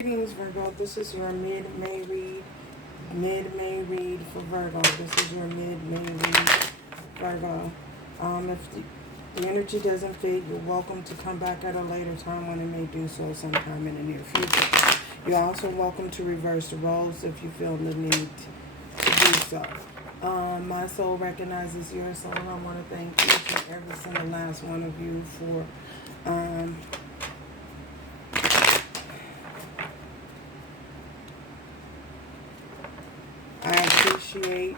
Greetings, Virgo. This is your mid-May read. Mid-May read for Virgo. This is your mid-May read, Virgo. If the energy doesn't fit, you're welcome to come back at a later time when it may do so sometime in the near future. You're also welcome to reverse the roles if you feel the need to do so. My soul recognizes your soul, and I want to thank each and every single last one of you for I appreciate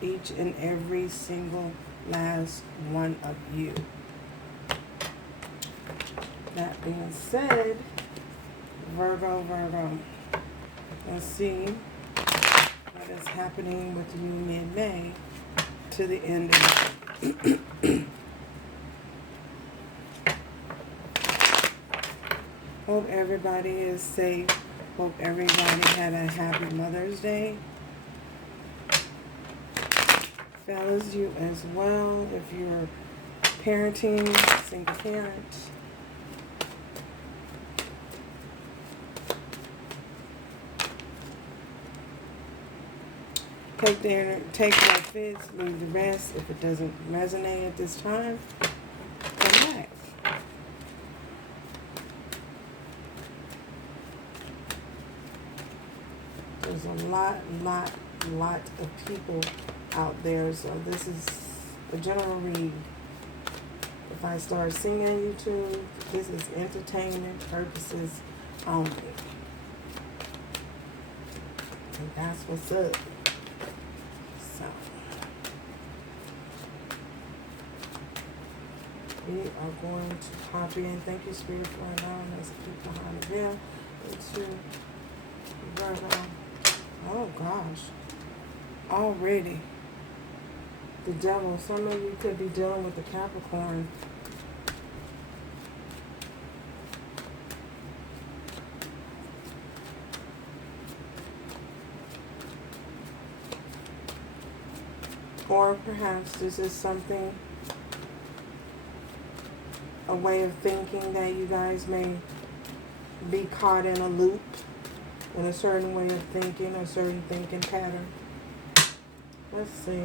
each and every single last one of you. That being said, Virgo, let's see what is happening with you mid-May to the end of it. Hope everybody is safe. Hope everybody had a happy Mother's Day. Fellas, you as well, if you're parenting, single parent. Take what fits, leave the rest. If it doesn't resonate at this time, come back. There's a lot of people out there, so this is a general read. If I start singing on YouTube, this is entertainment purposes only. And that's what's up. So we are going to pop in. Thank you, Spirit, for allowing us to keep behind the veil into Virgo. Oh gosh. Already. The devil. Some of you could be dealing with the Capricorn. Or perhaps this is something, a way of thinking that you guys may be caught in a loop, in a certain way of thinking, a certain thinking pattern. Let's see.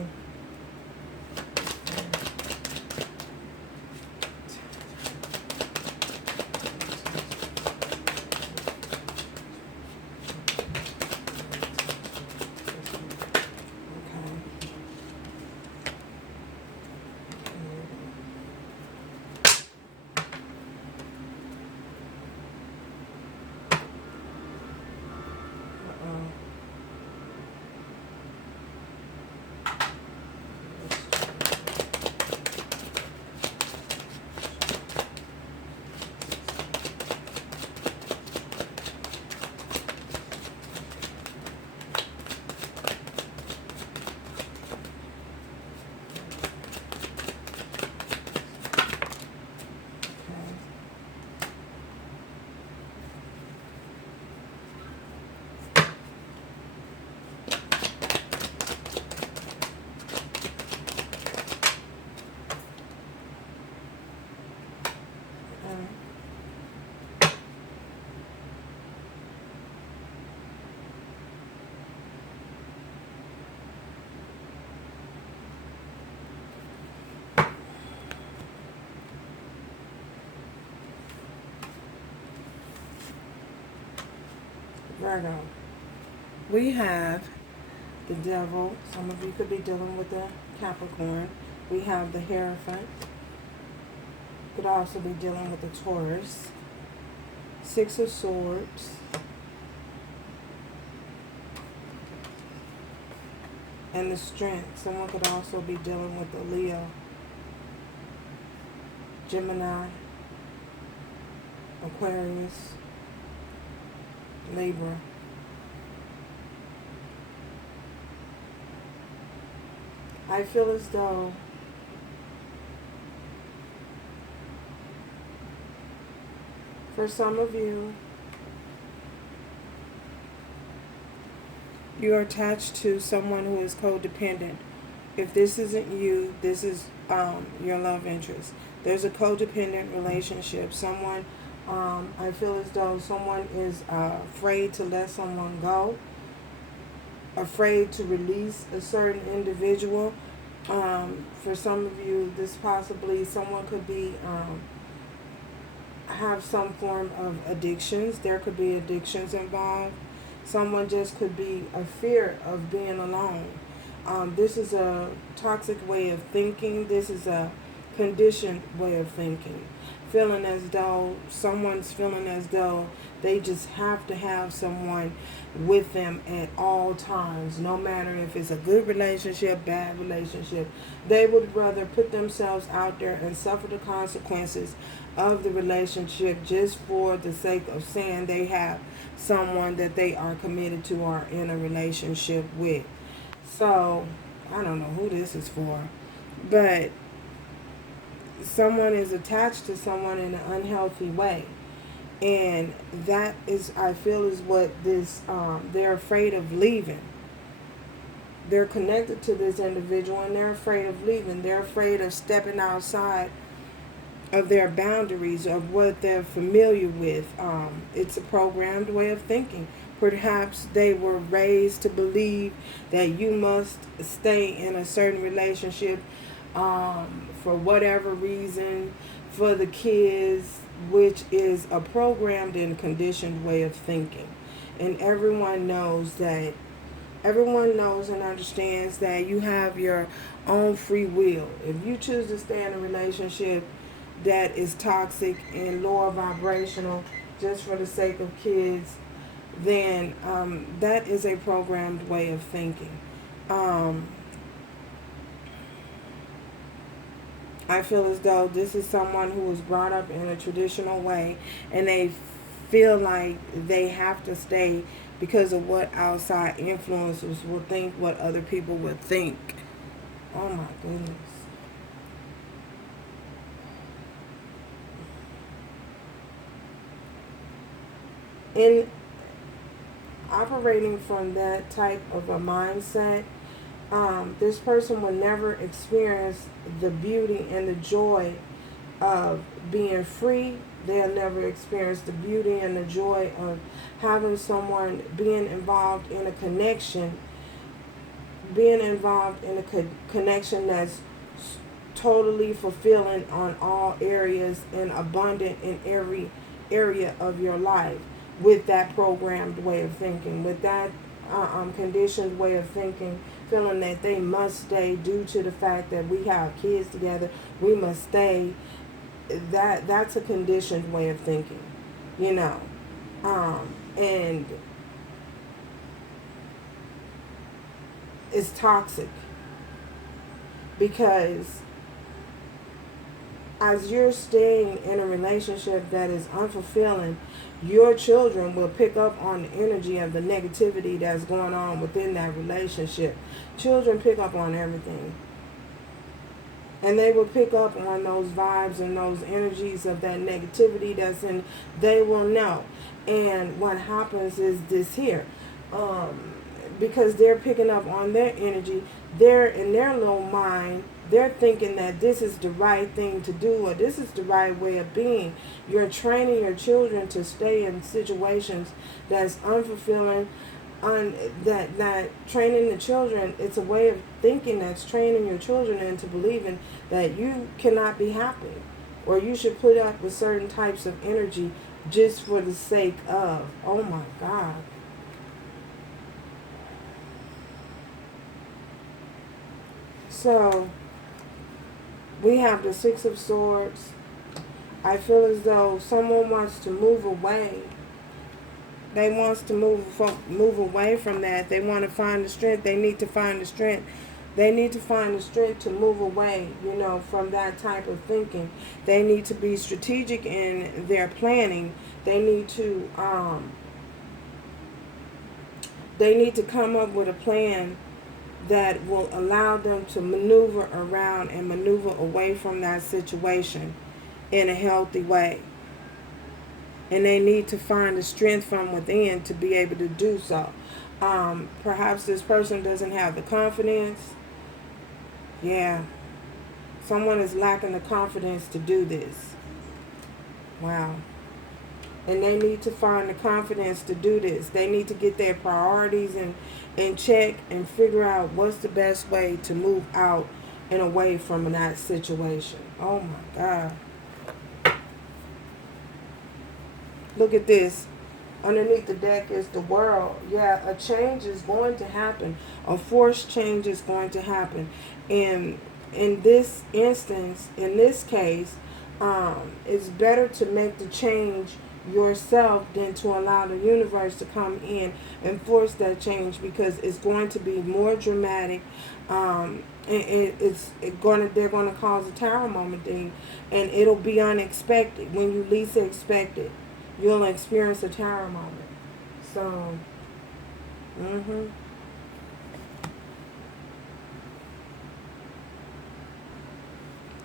Virgo. We have the devil. Some of you could be dealing with the Capricorn. We have the Hierophant. Could also be dealing with the Taurus. Six of Swords. And the Strength. Someone could also be dealing with the Leo, Gemini, Aquarius, Libra. I feel as though for some of you, you are attached to someone who is codependent. If this isn't you, this is your love interest. There's a codependent relationship. Someone I feel as though someone is afraid to let someone go, afraid to release a certain individual. For some of you, this possibly someone could be have some form of addictions. There could be addictions involved. Someone just could be a fear of being alone. This is a toxic way of thinking. This is a conditioned way of thinking. Feeling as though someone's feeling as though they just have to have someone with them at all times, no matter if it's a good relationship, bad relationship. They would rather put themselves out there and suffer the consequences of the relationship just for the sake of saying they have someone that they are committed to or in a relationship with. So, I don't know who this is for, but someone is attached to someone in an unhealthy way. And that is, I feel, is what this, they're afraid of leaving. They're connected to this individual and they're afraid of leaving. They're afraid of stepping outside of their boundaries, of what they're familiar with. It's a programmed way of thinking. Perhaps they were raised to believe that you must stay in a certain relationship for whatever reason, for the kids, which is a programmed and conditioned way of thinking. And everyone knows that, everyone knows and understands that you have your own free will. If you choose to stay in a relationship that is toxic and lower vibrational just for the sake of kids, then that is a programmed way of thinking. I feel as though this is someone who was brought up in a traditional way and they feel like they have to stay because of what outside influences will think, what other people would think. Oh my goodness. In operating from that type of a mindset, this person will never experience the beauty and the joy of being free. They'll never experience the beauty and the joy of having someone, being involved in a connection, being involved in a connection that's totally fulfilling on all areas and abundant in every area of your life, with that programmed way of thinking, with that conditioned way of thinking, feeling that they must stay due to the fact that we have kids together, we must stay. That's a conditioned way of thinking, you know. And it's toxic because as you're staying in a relationship that is unfulfilling, your children will pick up on the energy of the negativity that's going on within that relationship. Children pick up on everything. And they will pick up on those vibes and those energies of that negativity that's in, they will know. And what happens is this here. Because they're picking up on their energy, they're in their little mind, they're thinking that this is the right thing to do or this is the right way of being. You're training your children to stay in situations that's unfulfilling. That training the children, it's a way of thinking that's training your children into believing that you cannot be happy or you should put up with certain types of energy just for the sake of. Oh my God. So we have the Six of Swords. I feel as though someone wants to move away. They wants to move away from that. They want to find the strength. They need to find the strength. They need to find the strength to move away, you know, from that type of thinking. They need to be strategic in their planning. They need to come up with a plan that will allow them to maneuver around and maneuver away from that situation in a healthy way. And they need to find the strength from within to be able to do so. Perhaps this person doesn't have the confidence. Yeah. Someone is lacking the confidence to do this. Wow. And they need to find the confidence to do this. They need to get their priorities in check and figure out what's the best way to move out and away from that situation. Oh my God. Look at this. Underneath the deck is the World. Yeah, a change is going to happen. A forced change is going to happen. And in this instance, in this case, it's better to make the change yourself than to allow the universe to come in and force that change, because it's going to be more dramatic. They're going to cause a tower moment thing, and it'll be unexpected. When you least expect it, you'll experience a tower moment. So,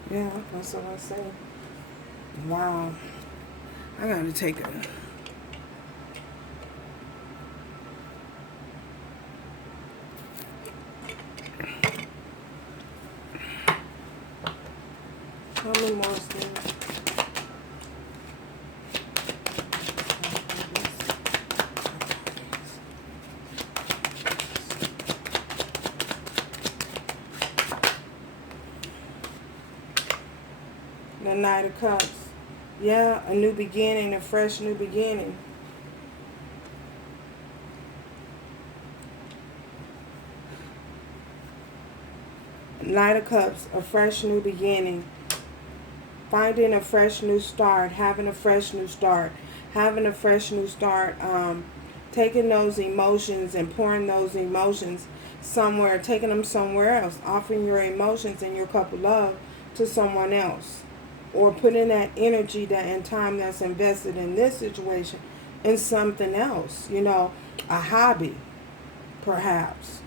yeah, that's what I say. Wow. I gotta take a... How many more things? The Knight of Cups. Yeah, a new beginning, a fresh new beginning. Knight of Cups, a fresh new beginning. Finding a fresh new start, having a fresh new start, having a fresh new start, taking those emotions and pouring those emotions somewhere, taking them somewhere else, offering your emotions and your cup of love to someone else, or putting that energy that and time that's invested in this situation in something else, a hobby, perhaps.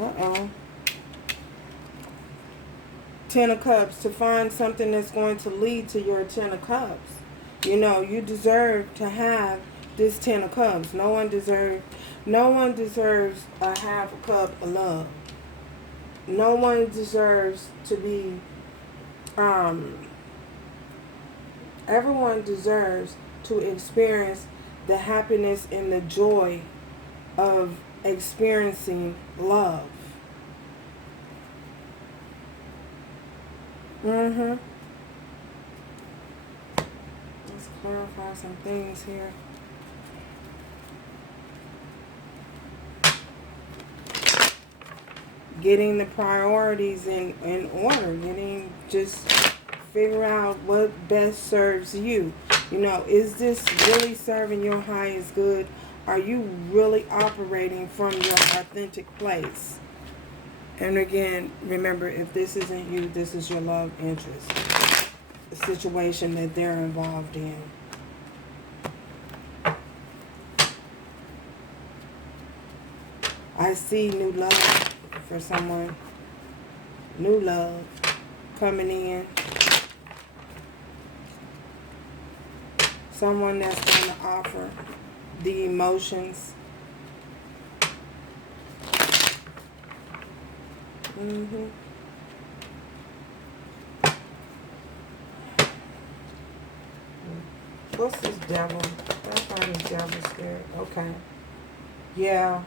Uh-oh. Ten of Cups, to find something that's going to lead to your Ten of Cups. You deserve to have this Ten of Cups. No one deserves a half a cup of love. No one deserves to be, everyone deserves to experience the happiness and the joy of experiencing love. Let's clarify some things here. Getting the priorities in order. Just figure out what best serves you. Is this really serving your highest good? Are you really operating from your authentic place? And again, remember, if this isn't you, this is your love interest. The situation that they're involved in. I see new love for someone. New love coming in. Someone that's going to offer the emotions. What's this devil? That's why this devil scared. Okay. Yeah.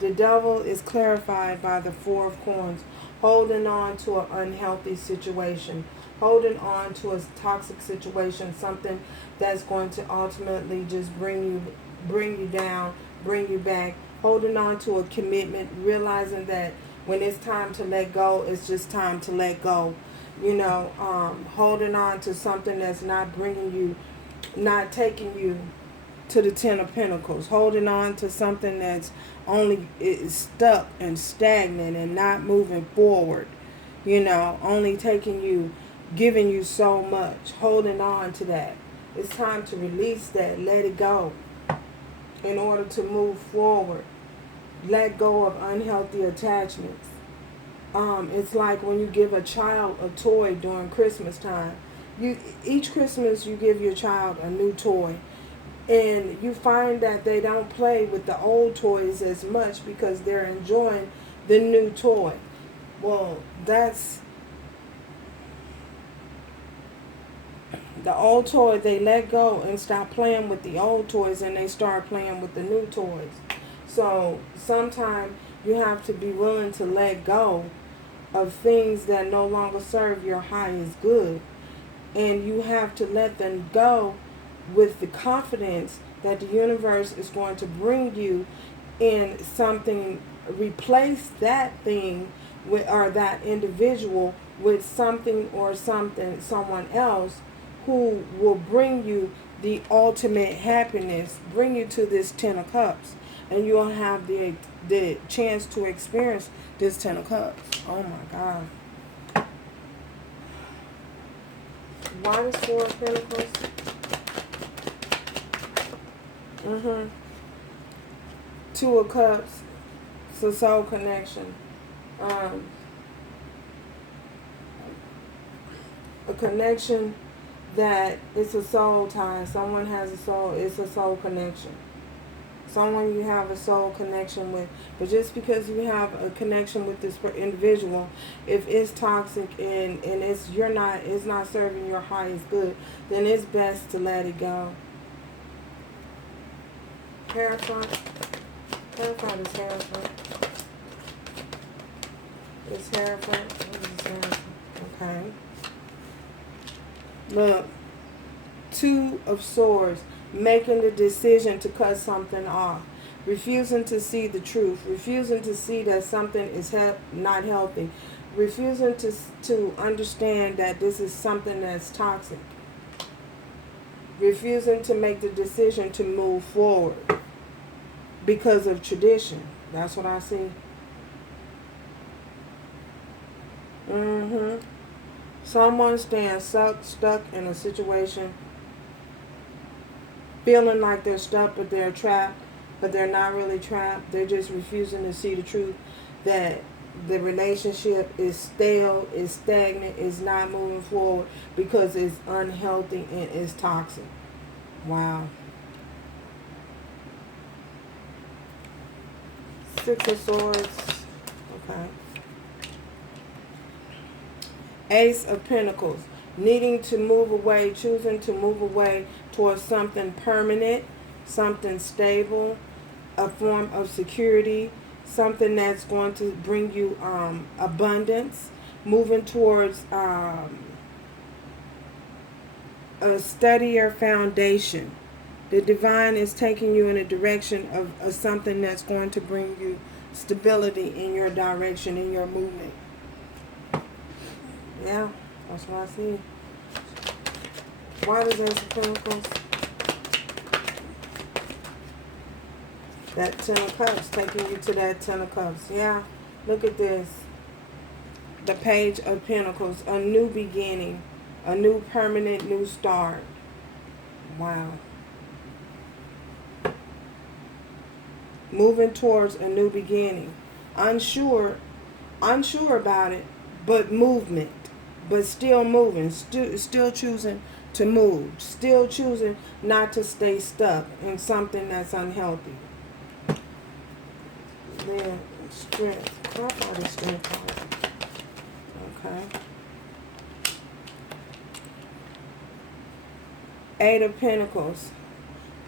The devil is clarified by the Four of Coins. Holding on to an unhealthy situation. Holding on to a toxic situation. Something that's going to ultimately just bring you down, bring you back. Holding on to a commitment. Realizing that when it's time to let go, it's just time to let go. Holding on to something that's not bringing you, not taking you to the Ten of Pentacles. Holding on to something that's only is stuck and stagnant and not moving forward. Only taking you, giving you so much. Holding on to that. It's time to release that. Let it go. In order to move forward. Let go of unhealthy attachments. It's like when you give a child a toy during Christmas time. Each Christmas you give your child a new toy. And you find that they don't play with the old toys as much because they're enjoying the new toy. Well, that's the old toy. They let go and stop playing with the old toys, and they start playing with the new toys. So sometimes you have to be willing to let go of things that no longer serve your highest good. And you have to let them go with the confidence that the universe is going to bring you in something, replace that thing with, or that individual with something or someone else who will bring you the ultimate happiness, bring you to this Ten of Cups. And you'll have the chance to experience this Ten of Cups. Oh my God. Why is Four of Pentacles? Two of Cups. It's a soul connection. A connection that it's a soul tie. Someone has a soul. It's a soul connection. Someone you have a soul connection with. But just because you have a connection with this individual, if it's toxic and it's not serving your highest good, then it's best to let it go. Hierophant. Hierophant is Hierophant. It's Hierophant. What is Hierophant? Okay. Look. Two of Swords. Making the decision to cut something off. Refusing to see the truth. Refusing to see that something is not healthy. Refusing to understand that this is something that's toxic. Refusing to make the decision to move forward because of tradition. That's what I see. Someone staying stuck in a situation, feeling like they're stuck, but they're trapped, but they're not really trapped. They're just refusing to see the truth that the relationship is stale, is stagnant, is not moving forward because it's unhealthy and it's toxic. Wow. Six of Swords. Okay. Ace of Pentacles. Needing to move away, choosing to move away towards something permanent, something stable, a form of security, something that's going to bring you abundance, moving towards a steadier foundation. The divine is taking you in a direction of something that's going to bring you stability in your direction, in your movement. Yeah. That's what I see. Why does Ace of Pentacles? That Ten of Cups, taking you to that Ten of Cups. Yeah, look at this. The Page of Pentacles, a new beginning, a new permanent new start. Wow. Moving towards a new beginning. Unsure about it, but movement. But still moving, still choosing to move, still choosing not to stay stuck in something that's unhealthy. Then Strength. How about the Strength card? Okay. Eight of Pentacles.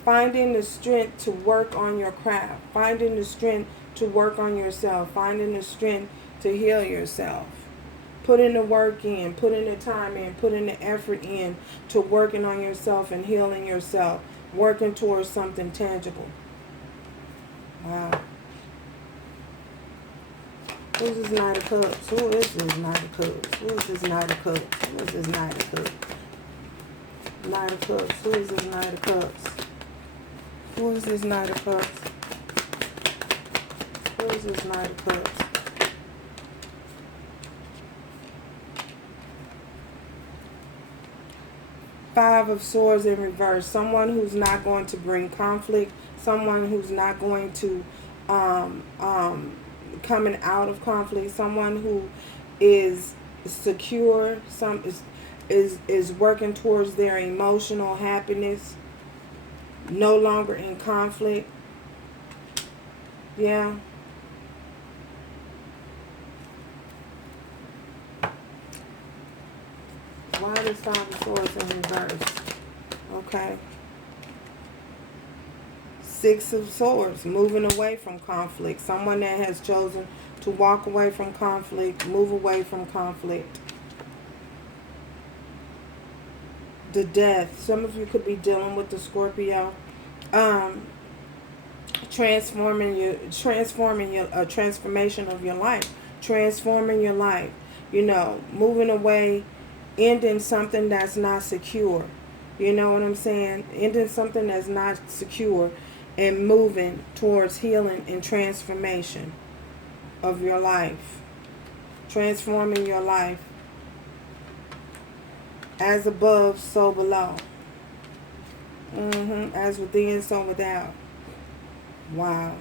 Finding the strength to work on your craft. Finding the strength to work on yourself. Finding the strength to heal yourself. Putting the work in, putting the time in, putting the effort in to working on yourself and healing yourself. Working towards something tangible. Wow. Who's this Knight of Cups? Who is this Knight of Cups? Who is this Knight of Cups? Who is this Knight of Cups? Knight of Cups. Who is this Knight of Cups? Who is this Knight of Cups? Who is this Knight of Cups? Five of Swords in reverse. Someone who's not going to bring conflict. Someone who's not going to coming out of conflict. Someone who is secure. Is working towards their emotional happiness. No longer in conflict. Yeah. Why is 5 of Swords in reverse? Okay. 6 of Swords, moving away from conflict. Someone that has chosen to walk away from conflict, move away from conflict. The Death. Some of you could be dealing with the Scorpio. Transformation of your life. Transforming your life. You know, moving away, ending something that's not secure. You know what I'm saying? Ending something that's not secure and moving towards healing and transformation of your life. Transforming your life. As above, so below. As within, so without. Wow.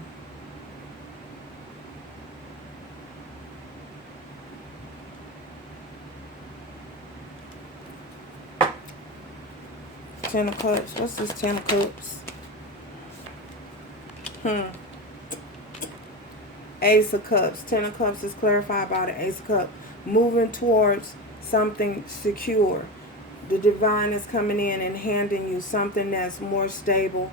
Ten of Cups. What's this Ten of Cups? Ace of Cups. Ten of Cups is clarified by the Ace of Cups. Moving towards something secure. The divine is coming in and handing you something that's more stable.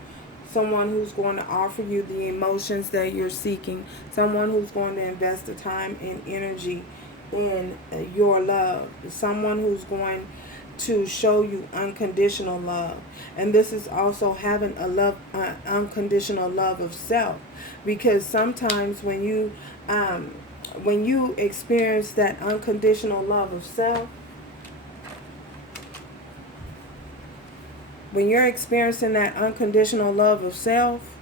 Someone who's going to offer you the emotions that you're seeking. Someone who's going to invest the time and energy in your love. Someone who's going to show you unconditional love. And this is also having a unconditional love of self. Because sometimes when you experience that unconditional love of self, when you're experiencing that unconditional love of self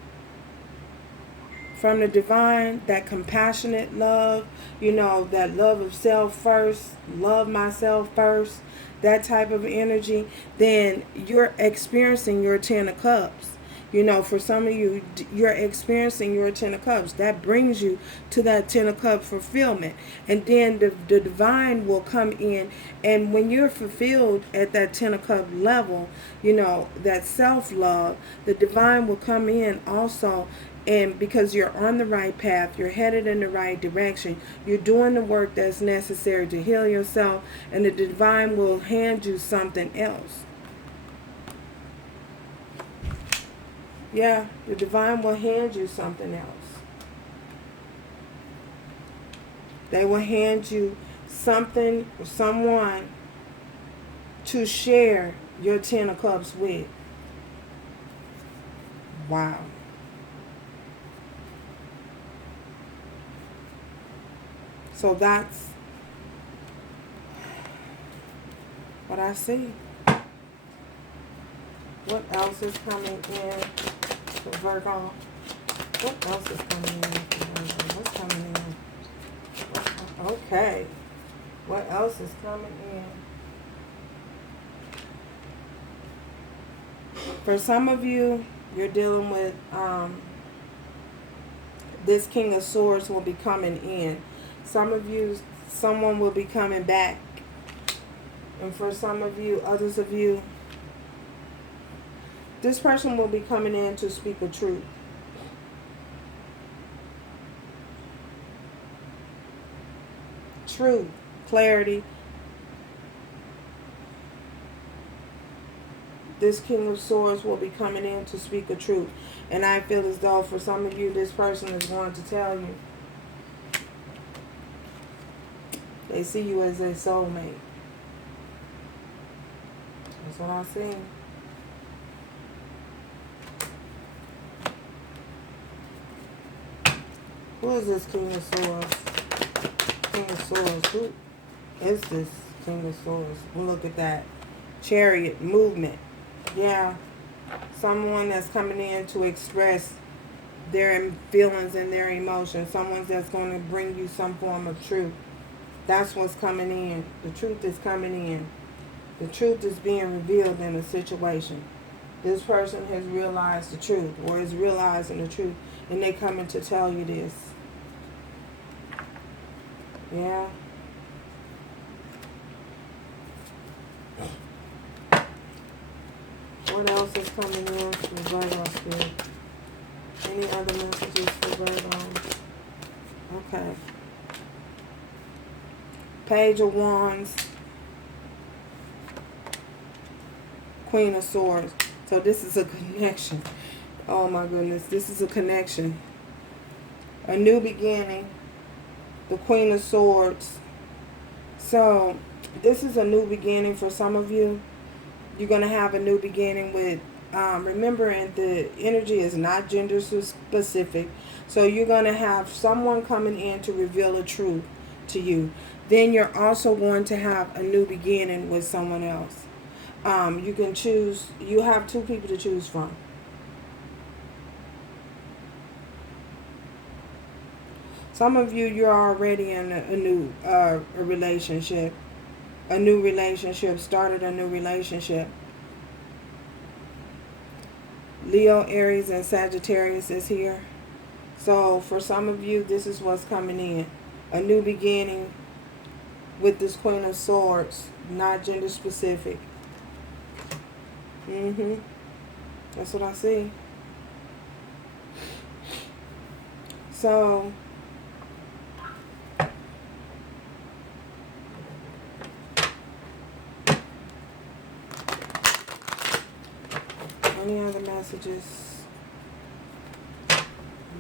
from the divine, that compassionate love, you know, that love of self first, love myself first, that type of energy, then you're experiencing your Ten of Cups. You know, for some of you, you're experiencing your Ten of Cups. That brings you to that Ten of Cups fulfillment. And then the divine will come in. And when you're fulfilled at that Ten of Cups level, you know, that self-love, the divine will come in also. And because you're on the right path, you're headed in the right direction, you're doing the work that's necessary to heal yourself, and the divine will hand you something else. Yeah, the divine will hand you something else. They will hand you something, someone to share your Ten of Cups with. Wow. So that's what I see. What else is coming in for Virgo? What else is coming in for Virgo? What's coming in? Okay. What else is coming in? For some of you, you're dealing with this King of Swords will be coming in. Some of you, someone will be coming back. And for some of you, others of you, this person will be coming in to speak the truth. Truth, clarity. This King of Swords will be coming in to speak the truth. And I feel as though for some of you, this person is going to tell you. They see you as a soulmate. That's what I see. Who is this King of Swords? King of Swords. Who is this King of Swords? We'll look at that. Chariot, movement. Yeah. Someone that's coming in to express their feelings and their emotions. Someone that's going to bring you some form of truth. That's what's coming in. The truth is coming in. The truth is being revealed in a situation. This person has realized the truth or is realizing the truth, and they're coming to tell you this. Yeah. What else is coming in for Virgo Spirit? Any other messages for Virgo? Okay. Page of Wands. Queen of Swords. So this is a connection. Oh my goodness. This is a connection. A new beginning. The Queen of Swords. So this is a new beginning for some of you. You're going to have a new beginning with, remembering the energy is not gender specific. So you're going to have someone coming in to reveal a truth to you. Then you're also going to have a new beginning with someone else. You can choose, you have two people to choose from. Some of you, you're already in a new a relationship. A new relationship, started a new relationship. Leo, Aries, and Sagittarius is here. So for some of you, this is what's coming in. A new beginning with this Queen of Swords, not gender specific. That's what I see. So any other messages? Let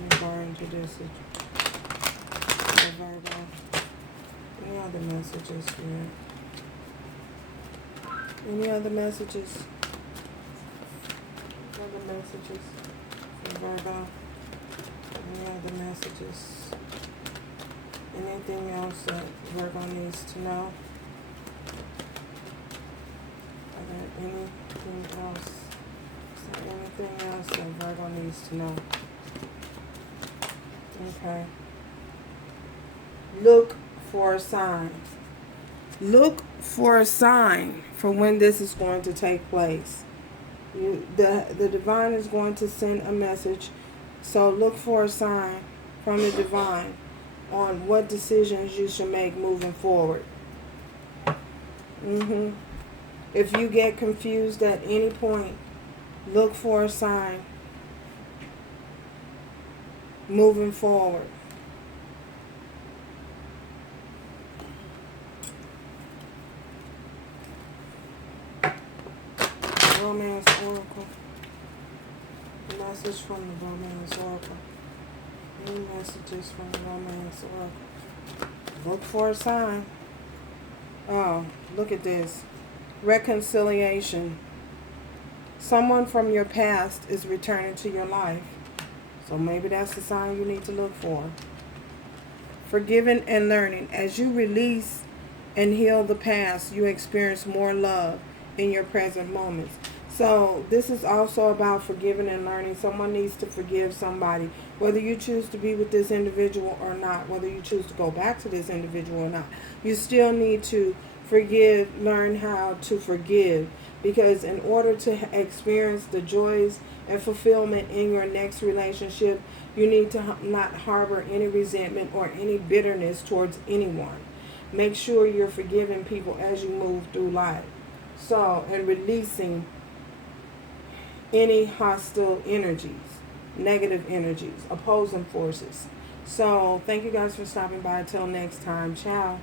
me go into this. Virgo. Any other messages here? Any other messages? Other messages for Virgo? Any other messages? Anything else that Virgo needs to know? Are there anything else? Is there anything else that Virgo needs to know? Okay. Look for a sign. Look for a sign for when this is going to take place. The divine is going to send a message. So look for a sign from the divine on what decisions you should make moving forward. If you get confused at any point, look for a sign moving forward. Romance Oracle. Message from the Romance Oracle. Any messages from the Romance Oracle? Look for a sign. Oh, look at this. Reconciliation. Someone from your past is returning to your life. So maybe that's the sign you need to look for. Forgiving and learning. As you release and heal the past, you experience more love in your present moments. So this is also about forgiving and learning. Someone needs to forgive somebody. Whether you choose to be with this individual or not, whether you choose to go back to this individual or not, you still need to forgive, learn how to forgive. Because in order to experience the joys and fulfillment in your next relationship, you need to not harbor any resentment or any bitterness towards anyone. Make sure you're forgiving people as you move through life. So, and releasing any hostile energies, negative energies, opposing forces. So, thank you guys for stopping by. Until next time, ciao.